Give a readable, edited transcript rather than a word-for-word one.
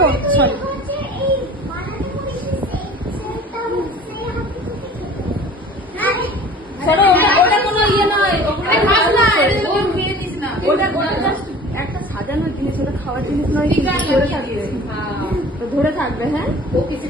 ও sorry, ওটা কোনো ইয়ে নয়, ওটা একটা সাজানোর জিনিস, ওটা খাওয়ার জিনিস নয়। ধরে থাকবে, ধরে থাকবে। হ্যাঁ, ও কিছু